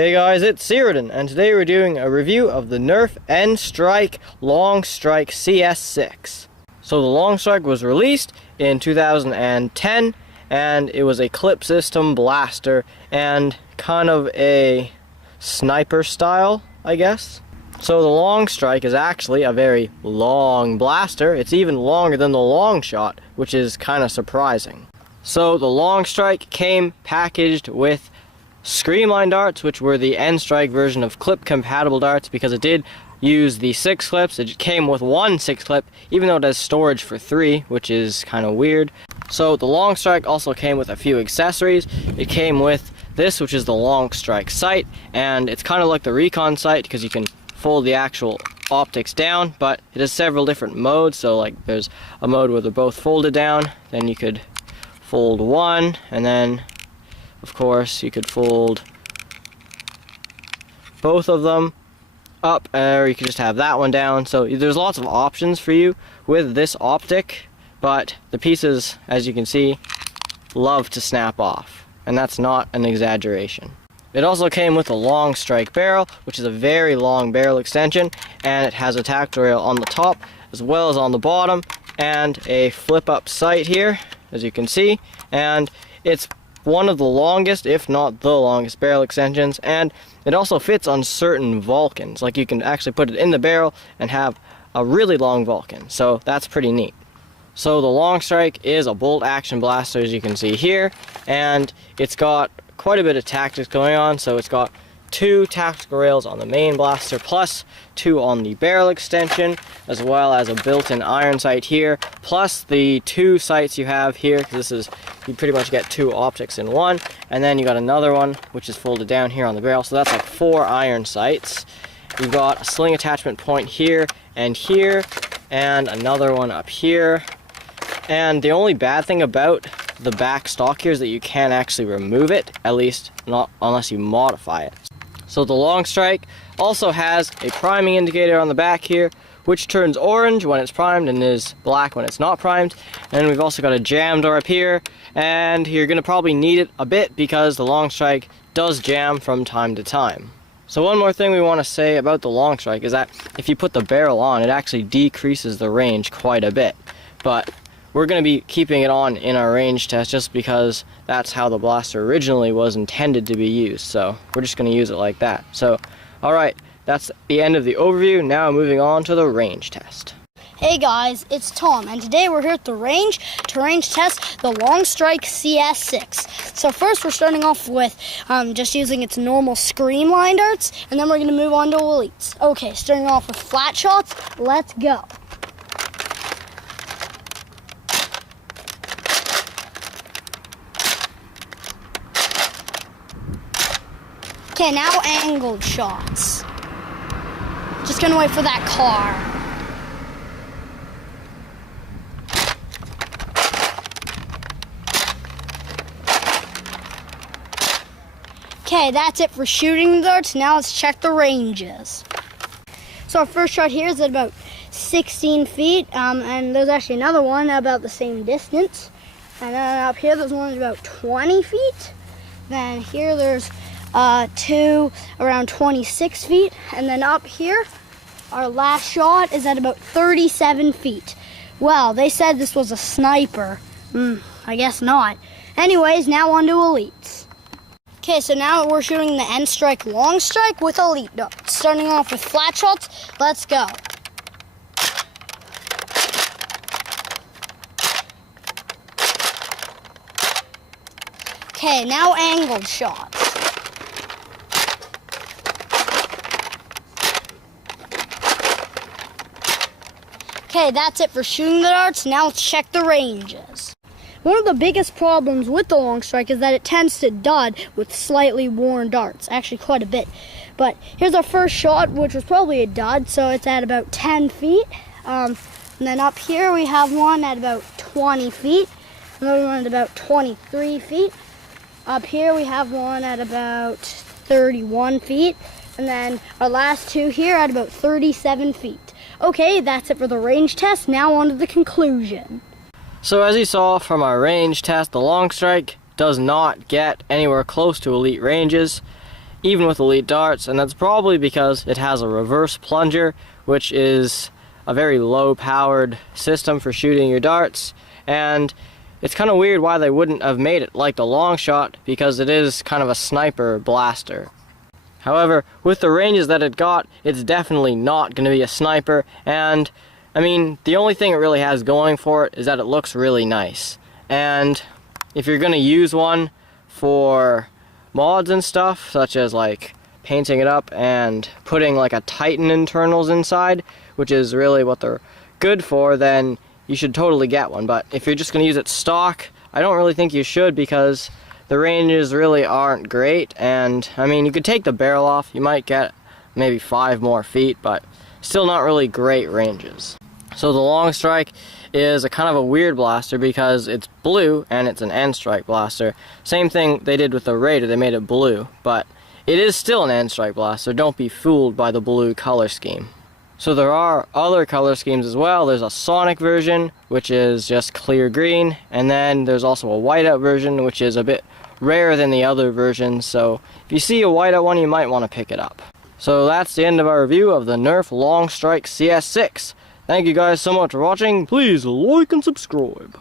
Hey guys, it's Cyrodian, and today we're doing a review of the Nerf Longstrike CS6. So the Longstrike was released in 2010, and it was a clip system blaster and kind of a sniper style, I guess. So the Longstrike is actually a very long blaster. It's even longer than the Longshot, which is kind of surprising. So the Longstrike came packaged with Screamline darts, which were the N-Strike version of clip-compatible darts, because it did use the 6 clips. It came with one 6 clip, even though it has storage for 3, which is kind of weird. So the Longstrike also came with a few accessories. It came with this, which is the Longstrike sight, and it's kind of like the Recon sight because you can fold the actual optics down, but it has several different modes. So like there's a mode where they're both folded down, then you could fold one, and then of course you could fold both of them up, or you could just have that one down. So there's lots of options for you with this optic, but the pieces, as you can see, love to snap off, and that's not an exaggeration. It also came with a Longstrike barrel, which is a very long barrel extension, and it has a tactile rail on the top as well as on the bottom, and a flip-up sight here, as you can see, and it's one of the longest, if not the longest, barrel extensions, and it also fits on certain Vulcans. Like you can actually put it in the barrel and have a really long Vulcan, so that's pretty neat. So the Longstrike is a bolt action blaster, as you can see here, and it's got quite a bit of tactics going on. So it's got 2 tactical rails on the main blaster, plus 2 on the barrel extension, as well as a built-in iron sight here, plus the 2 sights you have here, because this is, you pretty much get 2 optics in one, and then you got another one which is folded down here on the barrel, so that's like 4 iron sights. You've got a sling attachment point here, and another one up here. And the only bad thing about the back stock here is that you can't actually remove it, at least not unless you modify it. So the Longstrike also has a priming indicator on the back here, which turns orange when it's primed and is black when it's not primed. And we've also got a jam door up here, and you're going to probably need it a bit because the Longstrike does jam from time to time. So one more thing we want to say about the Longstrike is that if you put the barrel on, it actually decreases the range quite a bit. But we're going to be keeping it on in our range test just because that's how the blaster originally was intended to be used. So we're just going to use it like that. So, alright, that's the end of the overview. Now moving on to the range test. Hey guys, it's Tom, and today we're here at the range to range test the Longstrike CS6. So first we're starting off with just using its normal Screamline darts, and then we're going to move on to elites. Okay, starting off with flat shots, let's go. Okay, now angled shots. Just gonna wait for that car. Okay, that's it for shooting the darts. Now let's check the ranges. So our first shot here is at about 16 feet, and there's actually another one about the same distance. And then up here, there's one about 20 feet. Then here there's 2 around 26 feet, and then up here our last shot is at about 37 feet. Well, they said this was a sniper. I guess not. Anyways, now on to elites. Okay, so now we're shooting the N-Strike Longstrike with elite darts. Starting off with flat shots, let's go. Okay, now angled shots. Okay, that's it for shooting the darts. Now let's check the ranges. One of the biggest problems with the Longstrike is that it tends to dud with slightly worn darts, actually quite a bit. But here's our first shot, which was probably a dud, so it's at about 10 feet. And then up here we have one at about 20 feet, another one at about 23 feet. Up here we have one at about 31 feet, and then our last 2 here at about 37 feet. Okay, that's it for the range test. Now on to the conclusion. So as you saw from our range test, the Longstrike does not get anywhere close to elite ranges. even with elite darts, and that's probably because it has a reverse plunger, which is a very low powered system for shooting your darts, and it's kind of weird why they wouldn't have made it like the Longshot, because it is kind of a sniper blaster. However, with the ranges that it got, it's definitely not going to be a sniper, and I mean, the only thing it really has going for it is that it looks really nice. And if you're going to use one for mods and stuff, such as like painting it up and putting like a Titan internals inside, which is really what they're good for, then you should totally get one. But if you're just going to use it stock, I don't really think you should, because the ranges really aren't great. And I mean, you could take the barrel off, you might get maybe 5 more feet, but still not really great ranges. So the Longstrike is a kind of a weird blaster because it's blue and it's an N-strike blaster. Same thing they did with the Raider, they made it blue, but it is still an N-strike blaster. Don't be fooled by the blue color scheme. So there are other color schemes as well. There's a Sonic version, which is just clear green, and then there's also a whiteout version, which is a bit rarer than the other versions, so if you see a whiteout one, you might want to pick it up. So that's the end of our review of the Nerf Longstrike CS6. Thank you guys so much for watching. Please like and subscribe.